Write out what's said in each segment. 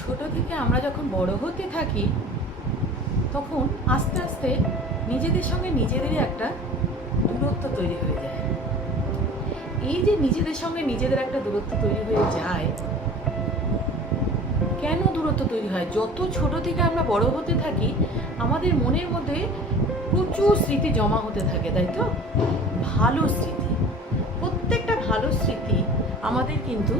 ছোট থেকে আমরা যখন বড় হতে থাকি তখন আস্তে আস্তে নিজেদের সঙ্গে নিজেদেরই একটা দূরত্ব তৈরি হয়ে যায়। এই যে নিজেদের সঙ্গে নিজেদের একটা দূরত্ব তৈরি হয়ে যায়, কেন দূরত্ব তৈরি হয়? যত ছোট থেকে আমরা বড় হতে থাকি আমাদের মনের মধ্যে প্রচুর স্মৃতি জমা হতে থাকে, তাই তো? ভালো স্মৃতি, প্রত্যেকটা ভালো স্মৃতি আমাদের কিন্তু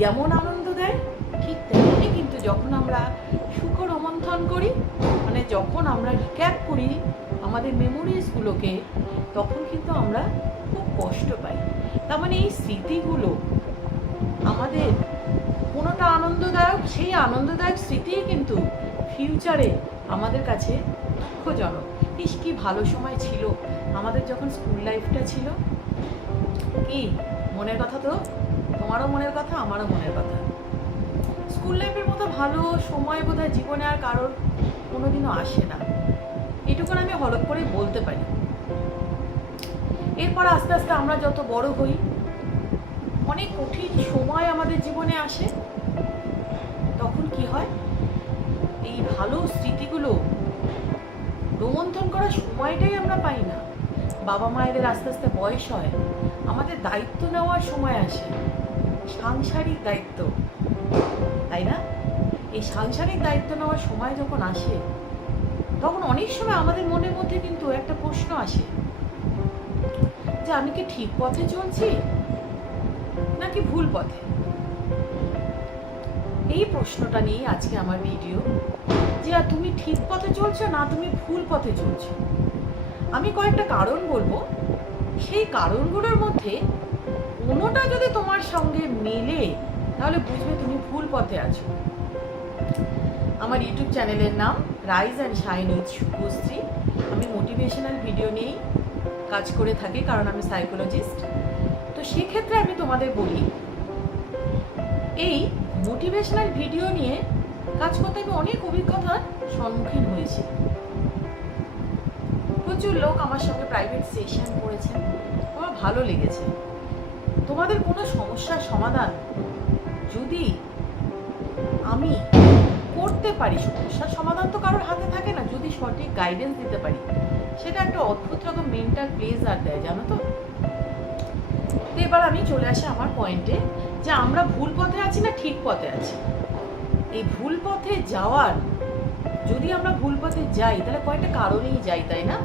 যেমন আনন্দ দেয় ঠিক তেমনি কিন্তু যখন আমরা সুখ রোমন্থন করি, মানে যখন আমরা রিক্যাপ করি আমাদের মেমোরিজগুলোকে, তখন কিন্তু আমরা খুব কষ্ট পাই। তার মানে এই স্মৃতিগুলো আমাদের কোনোটা আনন্দদায়ক, সেই আনন্দদায়ক স্মৃতি কিন্তু ফিউচারে আমাদের কাছে দুঃখজনক। ইস, কি ভালো সময় ছিল আমাদের যখন স্কুল লাইফটা ছিল। কি মনের কথা তো? তোমারও মনের কথা, আমারও মনের কথা। স্কুল লাইফের মতো ভালো সময় বোধহয় জীবনে আর কারোর কোনোদিনও আসে না, এটুকুন আমি হলপ করে বলতে পারি। এরপর আস্তে আস্তে আমরা যত বড় হই অনেক কঠিন সময় আমাদের জীবনে আসে, তখন কি হয়, এই ভালো স্মৃতিগুলো রোমন্থন করার সময়টাই আমরা পাই না। বাবা মায়েদের আস্তে আস্তে বয়স হয়, আমাদের দায়িত্ব নেওয়ার সময় আসে, সাংসারিক দায়িত্ব, তাই না? এই সাংসারিক দায়িত্ব নেওয়ার সময় যখন আসে তখন অনেক সময় আমাদের মনের মধ্যে কিন্তু একটা প্রশ্ন আসে যে আমি কি ঠিক পথে চলছি নাকি ভুল পথে? এই প্রশ্নটা নিয়ে আজকে আমার ভিডিও, যে তুমি ঠিক পথে চলছো না তুমি ভুল পথে চলছো। আমি কয়েকটা কারণ বলবো, সেই কারণগুলোর মধ্যে কোনোটা যদি তোমার সঙ্গে মেলে তাহলে বুঝবে তুমি ভুল পথে আছো। আমার ইউটিউব চ্যানেলের নাম rise and shine with Subhashree. আমি মোটিভেশনাল ভিডিও নিয়েই কাজ করে থাকি, কারণ আমি সাইকোলজিস্ট। তো সেক্ষেত্রে আমি তোমাদের বলি, এই মোটিভেশনাল ভিডিও নিয়ে কাজ করতে আমি অনেক অভিজ্ঞতার সম্মুখীন হয়েছি। প্রচুর লোক আমার সঙ্গে প্রাইভেট সেশন করেছেন, আমার ভালো লেগেছে। তোমাদের কোনো সমস্যার সমাধান যদি আমি করতে পারি, সমস্যার সমাধান তো কারোর হাতে থাকে না, যদি সঠিক গাইডেন্স দিতে পারি, সেটা একটা অদ্ভুত রকম মেন্টাল প্লেজার দেয়, জানো তো? তো এবার আমি চলে আসি আমার পয়েন্টে, যে আমরা ভুল পথে আছি না ঠিক পথে আছি। এই ভুল পথে যাওয়ার, যদি আমরা ভুল পথে যাই তাহলে কয়েকটা কারণেই যাই, তাই না?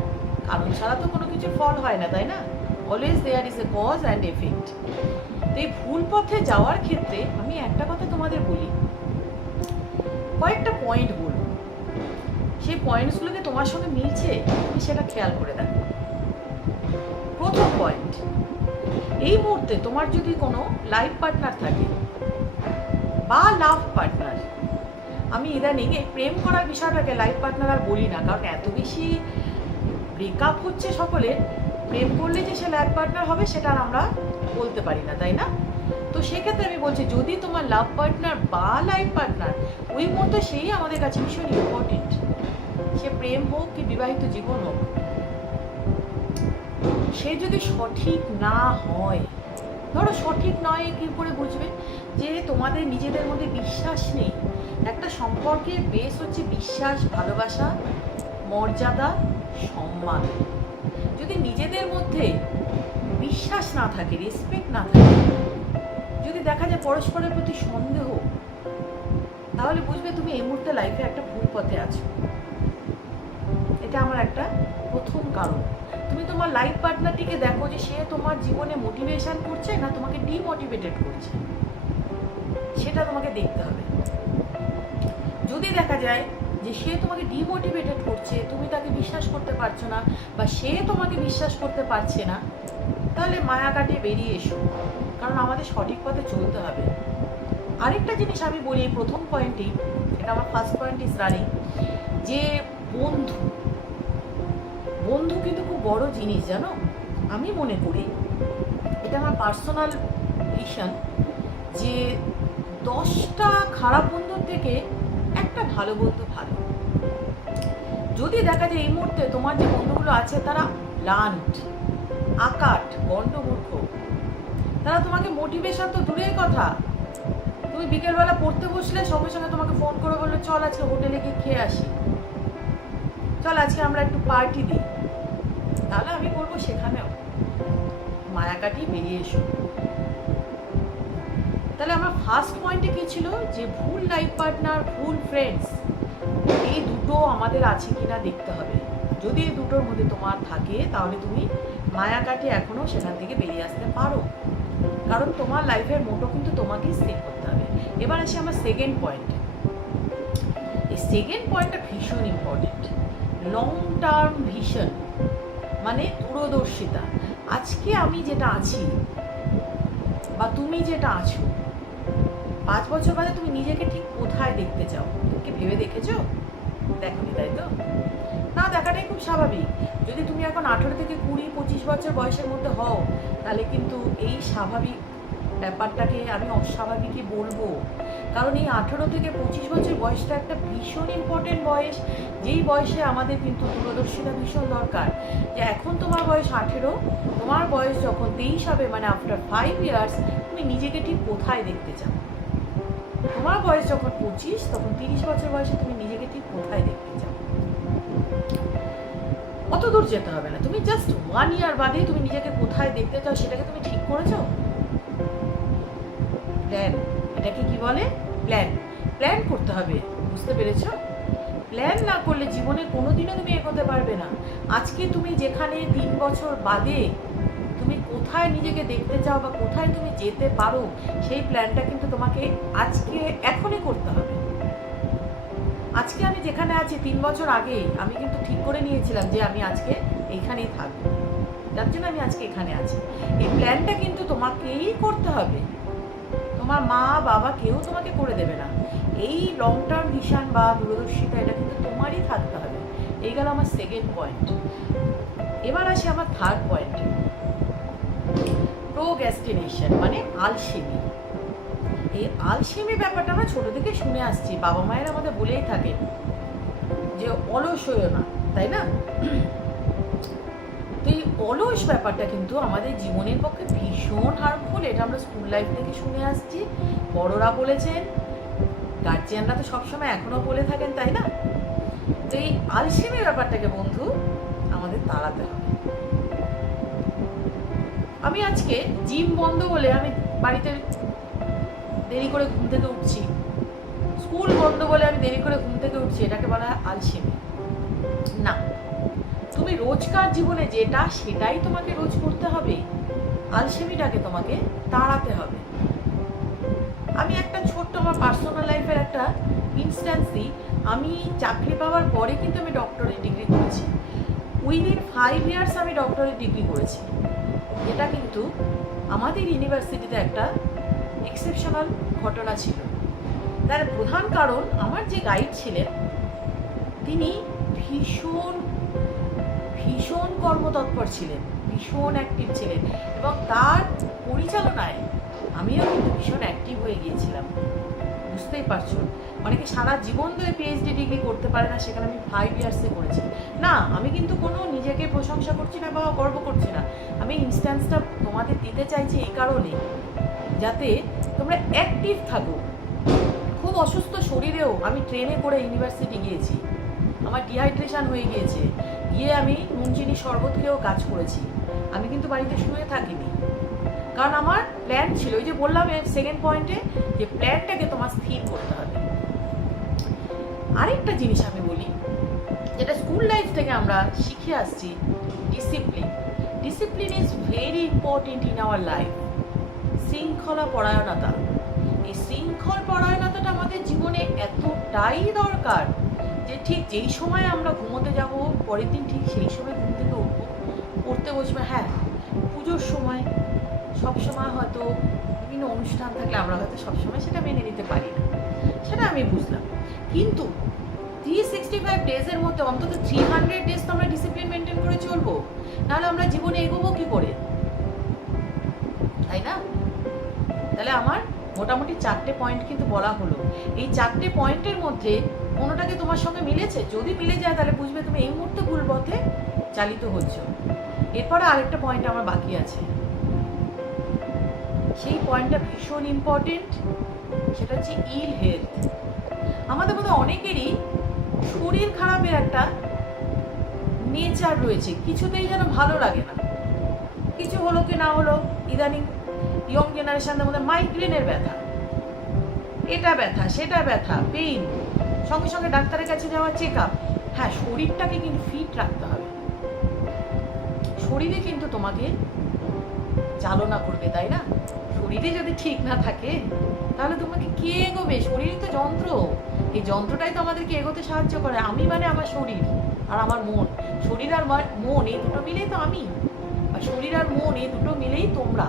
কারণ ছাড়া তো কোনো কিছুর ফল হয় না, তাই না? Always there is a cause and effect. তো এই ভুল পথে যাওয়ার ক্ষেত্রে আমি একটা কথা তোমাদের বলি, কয়েকটা পয়েন্ট বলবো, সেই পয়েন্টসগুলোকে তোমার সঙ্গে মিলছে তুমি সেটা খেয়াল করে দেখো। প্রথম পয়েন্ট, এই মুহূর্তে তোমার যদি কোনো লাইফ পার্টনার থাকে বা লাভ পার্টনার, আমি ইদানিং এই প্রেম করার বিষয়টাকে লাইফ পার্টনার আর বলি না, কারণ এত বেশি ব্রেকআপ হচ্ছে সকলের, প্রেম করলে যে সে লাইফ পার্টনার হবে সেটা আর আমরা বলতে পারি না, তাই না? তো সেক্ষেত্রে আমি বলছি, যদি তোমার লাভ পার্টনার বা লাইফ পার্টনার, ওই মুহূর্তে সেই আমাদের কাছে ভীষণ ইম্পর্টেন্ট। সে প্রেম হোক কি বিবাহিত জীবন হোক, সে যদি সঠিক না হয়, ধরো সঠিক নয়, কি করে বুঝবে? যে তোমাদের নিজেদের মধ্যে বিশ্বাস নেই। একটা সম্পর্কের বেস হচ্ছে বিশ্বাস, ভালোবাসা, মর্যাদা, সম্মান। যদি নিজেদের মধ্যে বিশ্বাস না থাকে, রেসপেক্ট না থাকে, যদি দেখা যায় পরস্পরের প্রতি সন্দেহ, তাহলে বুঝবে তুমি এই মুহূর্তে লাইফে একটা ভুল পথে আছো। এটা আমার একটা প্রথম কারণ। তুমি তোমার লাইফ পার্টনারটিকে দেখো যে সে তোমার জীবনে মোটিভেশন করছে না তোমাকে ডিমোটিভেটেড করছে, সেটা তোমাকে দেখতে হবে। যদি দেখা যায় যে সে তোমাকে ডিমোটিভেটেড করছে, তুমি তাকে বিশ্বাস করতে পারছো না, বা সে তোমাকে বিশ্বাস করতে পারছে না, তাহলে মায়া কাটিয়ে বেরিয়ে এসো, কারণ আমাদের সঠিক পথে চলতে হবে। আরেকটা জিনিস আমি বলি, এই প্রথম পয়েন্টই, এটা আমার ফার্স্ট পয়েন্ট ইজ রানিং, যে বন্ধু বন্ধু কিন্তু খুব বড় জিনিস, জানো? আমি মনে করি, এটা আমার পার্সোনাল ভিশন, যে 10টা খারাপ বন্ধুর থেকে একটা ভালো বন্ধু ভালো। যদি দেখা যায় এই মুহূর্তে তোমার যে বন্ধুগুলো আছে তারা ব্লান্ট, আকাট, গণ্ডমূর্খ, তারা তোমাকে মোটিভেশন তো দূরের কথা, তুমি বিকেলবেলা পড়তে বসলে সঙ্গে সঙ্গে তোমাকে ফোন করে বললো চল আজকে হোটেলে গিয়ে খেয়ে আসি, চল আজকে আমরা একটু পার্টি দিই, তাহলে আমি বলবো সেখানেও মায়া কাটিয়ে বেরিয়ে এসো। তাহলে আমার ফার্স্ট পয়েন্টে কি ছিল, যে ভুল লাইফ পার্টনার, ভুল ফ্রেন্ডস, এই দুটো আমাদের আছে কিনা দেখতে হবে। যদি এই দুটোর মধ্যে তোমার থাকে তাহলে তুমি মায়া কাটিয়ে এখনো সেখান থেকে বেরিয়ে আসতে পারো, কারণ তোমার লাইফের মোটো কিন্তু তোমাকেই সেট করতে হবে। এবার আসি আমার সেকেন্ড পয়েন্টে। এই সেকেন্ড পয়েন্টটা ভীষণ ইম্পর্টেন্ট, লং টার্ম ভিশন, মানে দূরদর্শিতা। আজকে আমি যেটা আছি বা তুমি যেটা আছো, 5 বছর বাদে তুমি নিজেকে ঠিক কোথায় দেখতে চাও, তুমি কি ভেবে দেখেছো? দেখোনি, তাই তো? না দেখাটাই খুব স্বাভাবিক। যদি তুমি এখন 18 থেকে 20-25 বছর বয়সের মধ্যে হও, তাহলে কিন্তু এই স্বাভাবিক ব্যাপারটাকে আমি অস্বাভাবিকই বলবো, কারণ এই 18 থেকে 25 বছর বয়সটা একটা ভীষণ ইম্পর্টেন্ট বয়স, যেই বয়সে আমাদের কিন্তু দূরদর্শিতা ভীষণ দরকার। যে এখন তোমার বয়স 18, তোমার বয়স যখন 23 হবে, মানে আফটার 5 ইয়ার্স, তুমি নিজেকে ঠিক কোথায় দেখতে চাও? তোমার বয়স যখন 25, তখন 30 বছর বয়সে তুমি নিজেকে ঠিক কোথায় দেখতে চাও? অত দূর যেতে হবে না, তুমি জাস্ট 1 ইয়ার বাদে তুমি নিজেকে কোথায় দেখতে চাও সেটাকে তুমি ঠিক করেছো? প্ল্যান, এটাকে কি বলে? প্ল্যান। প্ল্যান করতে হবে, বুঝতে পেরেছো? প্ল্যান না করলে জীবনে কোনোদিনও তুমি এগোতে পারবে না। আজকে তুমি যেখানে 3 বছর বাদে তুমি কোথায় নিজেকে দেখতে চাও বা কোথায় তুমি যেতে পারো, সেই প্ল্যানটা কিন্তু তোমাকে আজকে এখনই করতে হবে। আজকে আমি যেখানে আছি 3 বছর আগে আমি কিন্তু ঠিক করে নিয়েছিলাম যে আমি আজকে এইখানেই থাকবো, যার জন্য আমি আজকে এখানে আছি। এই প্ল্যানটা কিন্তু তোমাকেই করতে হবে, তোমার মা বাবা কেউ তোমাকে করে দেবে না। এই লং টার্ম ভিশন বা দূরদর্শিতা, এটা কিন্তু তোমারই থাকতে হবে। এই গেল আমার সেকেন্ড পয়েন্ট। এবার আসি আমার থার্ড পয়েন্ট, প্রোক্রাস্টিনেশন, মানে আলসেমি। এই আলসেমি ব্যাপারটা আমরা ছোট থেকে শুনে আসছি, বাবা মায়ের আমাদের বলেই থাকে যে অলস হইও না, তাই না? তো এই অলস ব্যাপারটা কিন্তু আমাদের জীবনের পক্ষে ভীষণ হার্মফুল। এটা আমরা স্কুল লাইফ থেকে শুনে আসছি, বড়রা বলেছেন, গার্জিয়ানরা তো সবসময় এখনো বলে থাকেন, তাই না? তো এই আলসেমি ব্যাপারটাকে বন্ধু আমাদের তাড়াতে হবে। আমি আজকে জিম বন্ধ বলে আমি বাড়িতে দেরি করে ঘুম থেকে উঠছি, স্কুল বন্ধ বলে আমি দেরি করে ঘুম থেকে উঠছি, এটাকে বলা হয় আলসেমি? না, তুমি রোজকার জীবনে যেটা সেটাই তোমাকে রোজ করতে হবে, আলসেমিটাকে তোমাকে তাড়াতে হবে। আমি একটা ছোট্ট আমার পার্সোনাল লাইফের একটা ইনস্ট্যান্স দিই। আমি চাকরি পাওয়ার পরে কিন্তু আমি ডক্টরেট ডিগ্রি করেছি, উইদিন 5 ইয়ার্স আমি ডক্টরেট ডিগ্রি করেছি। এটা কিন্তু আমাদের ইউনিভার্সিটিতে একটা এক্সেপশনাল ঘটনা ছিল। তার প্রধান কারণ আমার যে গাইড ছিলেন তিনি ভীষণ ভীষণ কর্মতৎপর ছিলেন, ভীষণ অ্যাক্টিভ ছিলেন, এবং তার পরিচালনায় আমিও কিন্তু ভীষণ অ্যাক্টিভ হয়ে গিয়েছিলাম। বুঝতেই পারছো, অনেকে সারা জীবন ধরে পিএইচডি ডিগ্রি করতে পারে না, সেখানে আমি 5 ইয়ার্সে করেছি। না, আমি কিন্তু কোনো নিজেকে প্রশংসা করছি না বা গর্ব করছি না, আমি ইনস্ট্যান্সটা তোমাদের দিতে চাইছি এই কারণে যাতে তোমরা অ্যাক্টিভ থাকো। খুব অসুস্থ শরীরেও আমি ট্রেনে করে ইউনিভার্সিটি গিয়েছি, আমার ডিহাইড্রেশন হয়ে গিয়েছে, গিয়ে আমি নুন চিনি শরবত খেয়েও কাজ করেছি। আমি কিন্তু বাড়িতে শুয়ে থাকিনি, কারণ আমার প্ল্যান ছিল। ওই যে বললাম এর সেকেন্ড পয়েন্টে, যে প্ল্যানটাকে তোমার স্থির করতে হবে। আরেকটা জিনিস আমি বলি, যেটা স্কুল লাইফ থেকে আমরা শিখে আসছি, discipline. Discipline is very important in our life. শৃঙ্খলা পরায়ণতা, এই শৃঙ্খল পরায়ণতাটা আমাদের জীবনে এতটাই দরকার যে ঠিক যেই সময় আমরা ঘুমোতে যাব, পরের দিন ঠিক সেই সময় ঘুম থেকে উঠবো, পড়তে বসবে। হ্যাঁ, পুজোর সময় সবসময় হয়তো বিভিন্ন অনুষ্ঠান থাকলে আমরা হয়তো সবসময় সেটা মেনে নিতে পারি না, সেটা আমি বুঝলাম। কিন্তু 365 ডেজের মধ্যে অন্তত 300 ডেজ তো আমরা ডিসিপ্লিন মেনটেন করে চলবো, নাহলে আমরা জীবনে এগোবো কি করে, তাই না? তাহলে আমার মোটামুটি 4টে পয়েন্ট কিন্তু বলা হলো। এই 4টে পয়েন্টের মধ্যে কোনোটাকে তোমার সঙ্গে মিলেছে? যদি মিলে যায় তাহলে বুঝবে তুমি এই মুহূর্তে ভুল পথে চালিত হচ্ছ। এরপরে আরেকটা পয়েন্ট আমার বাকি আছে, সেই পয়েন্টটা ভীষণ ইম্পর্টেন্ট, সেটা হচ্ছে ইল হেলথ। আমাদের মধ্যে অনেকেরই শরীর খারাপের একটা নেচার রয়েছে, কিছুতেই যেন ভালো লাগে না। কিছু হলো কি না হলো, ইদানিং ইয়ং জেনারেশনের মধ্যে মাইগ্রেনের ব্যথা, এটা ব্যথা সেটা ব্যথা, পেইন, সঙ্গে সঙ্গে ডাক্তারের কাছে যাওয়া, চেক আপ। হ্যাঁ, শরীরটাকে কিন্তু ফিট রাখতে হবে। শরীরে কিন্তু তোমাকে চালনা করবে, তাই না? শরীরে যদি ঠিক না থাকে তাহলে তোমাকে কে এগোবে? শরীর তো যন্ত্র, এই যন্ত্রটাই তো আমাদেরকে এগোতে সাহায্য করে। আমি মানে আমার শরীর আর আমার মন, শরীর আর মন এই দুটো মিলেই তো আমি, আর শরীর আর মন এই দুটো মিলেই তোমরা।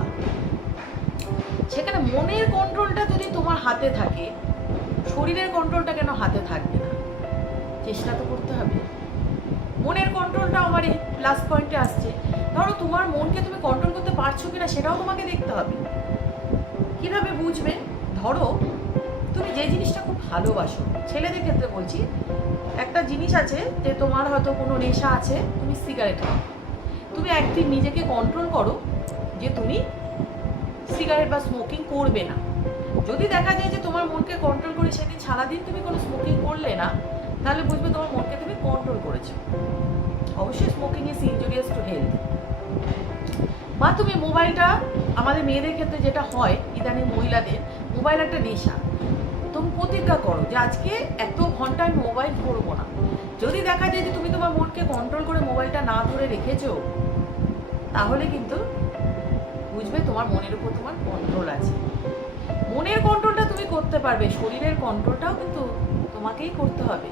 সেখানে মনের কন্ট্রোলটা যদি তোমার হাতে থাকে, শরীরের কন্ট্রোলটা কেন হাতে থাকবে না? চেষ্টা তো করতে হবে। মনের কন্ট্রোলটা আমার এই প্লাস পয়েন্টে আসছে। ধরো তোমার মনকে তুমি কন্ট্রোল করতে পারছো কিনা সেটাও তোমাকে দেখতে হবে। কিভাবে বুঝবে? ধরো তুমি যে জিনিসটা খুব ভালোবাসো, ছেলেদের ক্ষেত্রে বলছি, একটা জিনিস আছে যে তোমার হয়তো কোনো নেশা আছে, তুমি সিগারেট খাও, তুমি একদিন নিজেকে কন্ট্রোল করো যে তুমি সিগারেট বা স্মোকিং করবে না। যদি দেখা যায় যে তোমার মনকে কন্ট্রোল করে সেদিন সারাদিন তুমি কোনো স্মোকিং করলে না, তাহলে বুঝবে তোমার মনকে তুমি কন্ট্রোল করেছো। অবশ্যই smoking is injurious to health. বা তুমি মোবাইলটা, আমাদের মেয়েদের ক্ষেত্রে যেটা হয় ইদানিং মহিলাদের, মোবাইল একটা নেশা। তুমি প্রতিজ্ঞা করো যে আজকে এত ঘন্টা আমি মোবাইল ধরবো না। যদি দেখা যায় যে তুমি তোমার মনকে কন্ট্রোল করে মোবাইলটা না ধরে রেখেছো, তাহলে কিন্তু বুঝবে তোমার মনের উপর তোমার কন্ট্রোল আছে। মনের কন্ট্রোলটা তুমি করতে পারবে, শরীরের কন্ট্রোলটাও কিন্তু তোমাকেই করতে হবে।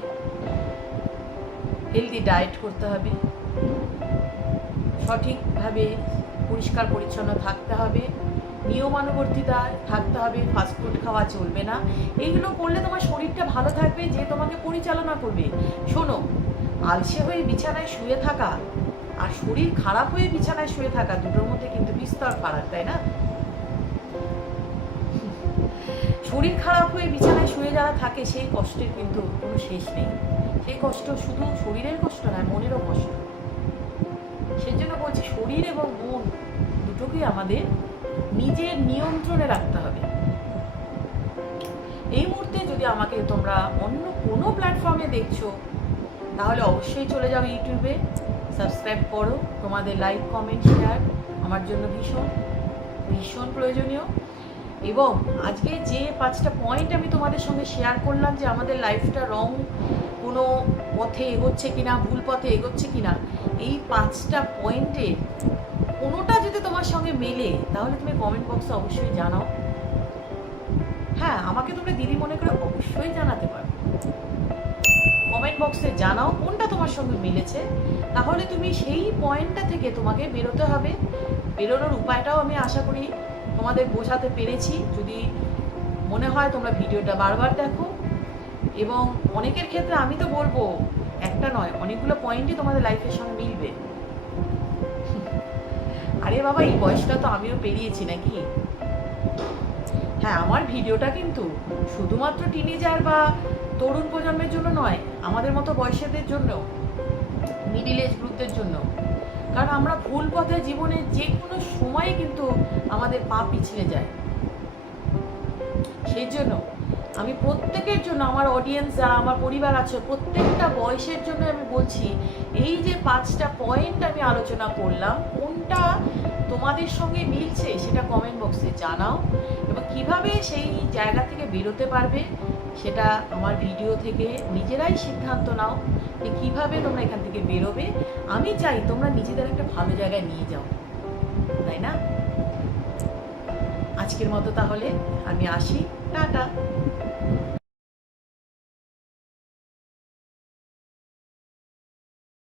হেলদি ডায়েট করতে হবে, সঠিকভাবে পরিষ্কার পরিচ্ছন্ন থাকতে হবে, নিয়মানুবর্তিতা থাকতে হবে, ফাস্টফুড খাওয়া চলবে না। এইগুলো করলে তোমার শরীরটা ভালো থাকবে, যে তোমাকে পরিচালনা করবে। শোনো, আলসে হয়ে বিছানায় শুয়ে থাকা আর শরীর খারাপ হয়ে বিছানায় শুয়ে থাকা, দুটোর মধ্যে কিন্তু বিস্তর ফারাক, তাই না? শরীর খারাপ হয়ে বিছানায় শুয়ে যারা থাকে, সেই কষ্টের কিন্তু কোনো শেষ নেই। সেই কষ্ট শুধু শরীরের কষ্ট নয়, মনেরও কষ্ট। সেজন্য বলছি, শরীর এবং মন দুটোকেই আমাদের নিজের নিয়ন্ত্রণে রাখতে হবে। এই মুহূর্তে যদি আমাকে তোমরা অন্য কোনো প্ল্যাটফর্মে দেখছো, তাহলে অবশ্যই চলে যাও ইউটিউবে, সাবস্ক্রাইব করো। তোমাদের লাইক, কমেন্ট, শেয়ার আমার জন্য ভীষণ ভীষণ প্রয়োজনীয়। এবং আজকে যে 5টা পয়েন্ট আমি তোমাদের সঙ্গে শেয়ার করলাম, যে আমাদের লাইফটা রং কোনো পথে এগোচ্ছে কিনা, ভুল পথে এগোচ্ছে কিনা, এই 5টা পয়েন্টের কোনোটা যদি তোমার সঙ্গে মেলে, তাহলে তুমি কমেন্ট বক্সে অবশ্যই জানাও। হ্যাঁ, আমাকে তোমরা দিদি মনে করে অবশ্যই জানাতে পারো। কমেন্ট বক্সে জানাও কোনটা তোমার সঙ্গে মিলেছে। তাহলে তুমি সেই পয়েন্টটা থেকে তোমাকে বেরোতে হবে। বেরোনোর উপায়টাও আমি আশা করি তোমাদের বোঝাতে পেরেছি। যদি মনে হয় তোমরা ভিডিওটা বারবার দেখো, এবং অনেকের ক্ষেত্রে আমি তো বলবো একটা নয়, অনেকগুলো পয়েন্টই তোমাদের লাইফের সঙ্গে মিলবে। আরে বাবা, এই বয়সটা তো আমিও পেরিয়েছি নাকি? হ্যাঁ, আমার ভিডিওটা কিন্তু শুধুমাত্র টিনেজার বা তরুণ প্রজন্মের জন্য নয়, আমাদের মতো বয়সেদের জন্য, মিডিল এজ গ্রুপদের জন্য। কারণ আমরা ভুল পথে জীবনে যে কোনো সময়ে কিন্তু আমাদের পা পিছলে যায়। সেই জন্য আমি প্রত্যেকের জন্য, আমার অডিয়েন্স যারা আমার পরিবার আছে, প্রত্যেকটা বয়সের জন্য আমি বলছি, এই যে 5টা পয়েন্ট আমি আলোচনা করলাম, কোনটা তোমাদের সঙ্গে মিলছে সেটা কমেন্ট বক্সে জানাও। এবং কিভাবে সেই জায়গা থেকে বেরোতে পারবে সেটা আমার ভিডিও থেকে নিজেরাই সিদ্ধান্ত নাও যে কীভাবে তোমরা এখান থেকে বেরোবে। আমি চাই তোমরা নিজেদের একটা ভালো জায়গায় নিয়ে যাও, তাই না? আজকের মতো তাহলে আমি আসি, টাটা।